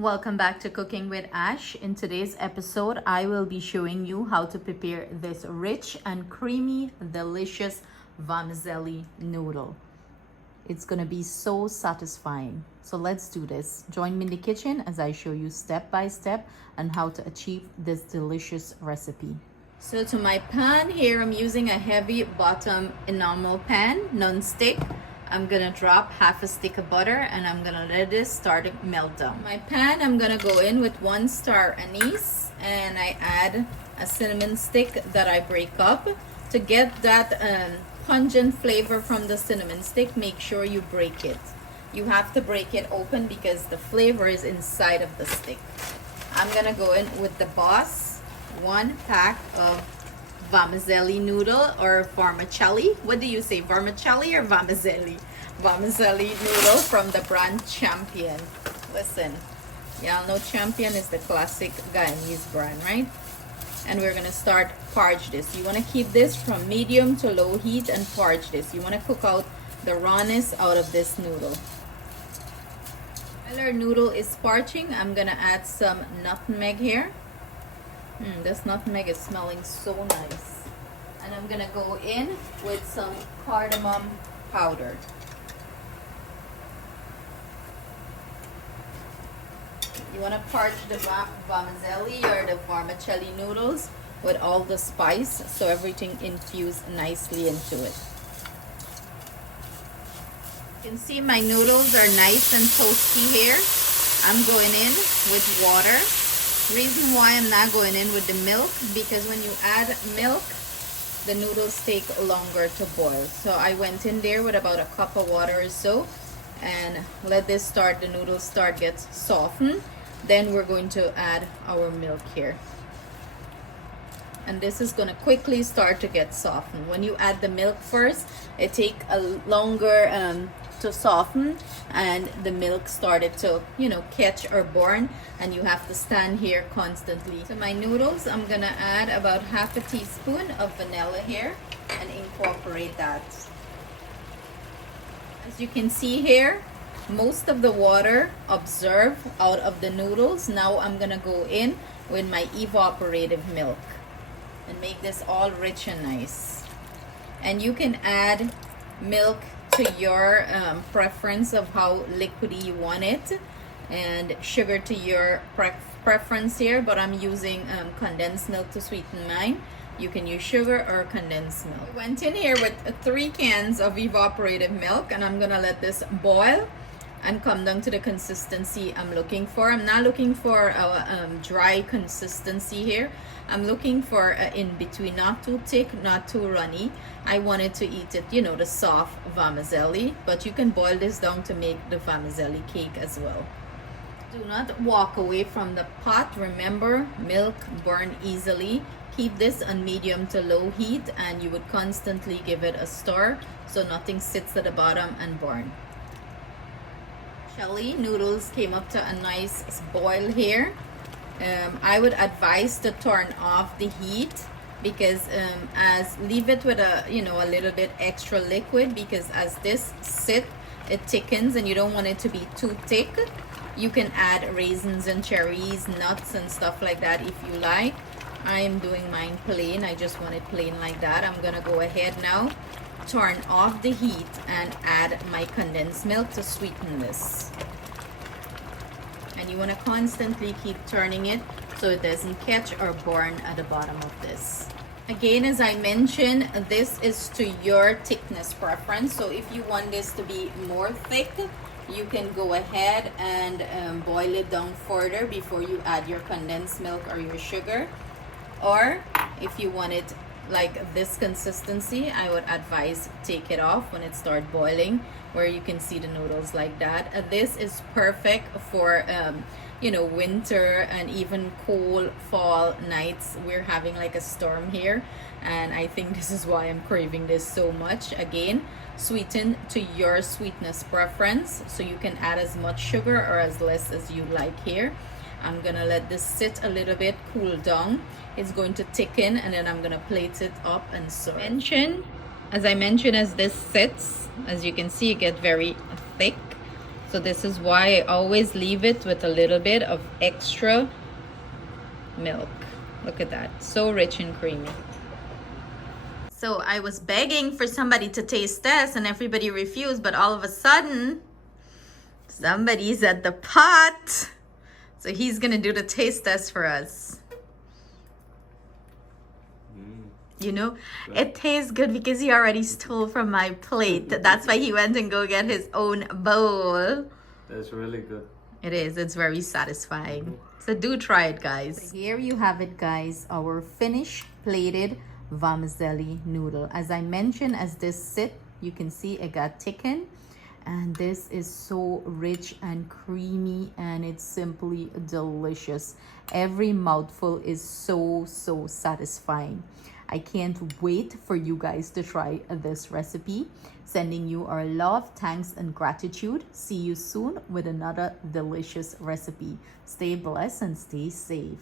Welcome back to Cooking with Ash. In today's episode, I will be showing you how to prepare this rich and creamy, delicious vermicelli noodle. It's gonna be so satisfying. So let's do this. Join me in the kitchen as I show you step by step on how to achieve this delicious recipe. So to my pan here, I'm using a heavy bottom enamel pan, non-stick. I'm gonna drop half a stick of butter and I'm gonna let this start to melt down. My pan, I'm gonna go in with 1 star anise and I add a cinnamon stick that I break up. To get that pungent flavor from the cinnamon stick, make sure you break it. You have to break it open because the flavor is inside of the stick. I'm gonna go in with the Boss 1 pack of vermicelli noodle or vermicelli. What do you say, vermicelli or vermicelli? Vermicelli noodle from the brand Champion. Listen, y'all know Champion is the classic Guyanese brand, right? And we're gonna start parge this. You wanna keep this from medium to low heat and parge this. You wanna cook out the rawness out of this noodle. While our noodle is parching, I'm gonna add some nutmeg here. This nutmeg is smelling so nice. And I'm gonna go in with some cardamom powder. You wanna parch the vermicelli or the vermicelli noodles with all the spice so everything infused nicely into it. You can see my noodles are nice and toasty here. I'm going in with water. Reason why I'm not going in with the milk, because when you add milk, the noodles take longer to boil. So I went in there with about a cup of water or so and let this the noodles get softened. Then we're going to add our milk here. And this is going to quickly start to get softened. When you add the milk first, it takes a longer to soften, and the milk started to catch or burn, and you have to stand here constantly. So my noodles, I'm gonna add about half a teaspoon of vanilla here and incorporate that. As you can see here, most of the water absorbed out of the noodles. Now I'm gonna go in with my evaporated milk and make this all rich and nice. And you can add milk to your preference of how liquidy you want it, and sugar to your preference here, but I'm using condensed milk to sweeten mine. You can use sugar or condensed milk. I went in here with 3 cans of evaporated milk and I'm gonna let this boil and come down to the consistency I'm looking for. I'm not looking for a dry consistency here. I'm looking for in between, not too thick, not too runny. I wanted to eat it, the soft vermicelli, but you can boil this down to make the vermicelli cake as well. Do not walk away from the pot. Remember, milk burn easily. Keep this on medium to low heat and you would constantly give it a stir so nothing sits at the bottom and burn. Vermicelli noodles came up to a nice boil here. I would advise to turn off the heat because leave it with a little bit extra liquid, because as this it thickens and you don't want it to be too thick. You can add raisins and cherries, nuts and stuff like that if you like. I am doing mine plain. I just want it plain like that. I'm gonna go ahead now, turn off the heat and add my condensed milk to sweeten this. And you want to constantly keep turning it so it doesn't catch or burn at the bottom of this. Again, as I mentioned, this is to your thickness preference. So if you want this to be more thick, you can go ahead and boil it down further before you add your condensed milk or your sugar. Or if you want it like this consistency, I would advise take it off when it starts boiling, where you can see the noodles like that. This is perfect for winter and even cold fall nights. We're having like a storm here, and I think this is why I'm craving this so much. Again, sweeten to your sweetness preference, so you can add as much sugar or as less as you like here. I'm gonna let this sit a little bit, cool down. It's going to thicken, and then I'm gonna plate it up and serve. As I mentioned, as this sits, as you can see, it gets very thick. So this is why I always leave it with a little bit of extra milk. Look at that, so rich and creamy. So I was begging for somebody to taste test and everybody refused, but all of a sudden, somebody's at the pot. So he's gonna do the taste test for us. You know, it tastes good because he already stole from my plate. That's why he went and go get his own bowl. That's really good. It is. It's very satisfying. So do try it, guys. So here you have it, guys. Our finished plated vermicelli noodle. As I mentioned, as this sit, you can see it got thickened. And this is so rich and creamy, and it's simply delicious. Every mouthful is so satisfying. I can't wait for you guys to try this recipe. Sending you our love, thanks, and gratitude. See you soon with another delicious recipe. Stay blessed and stay safe.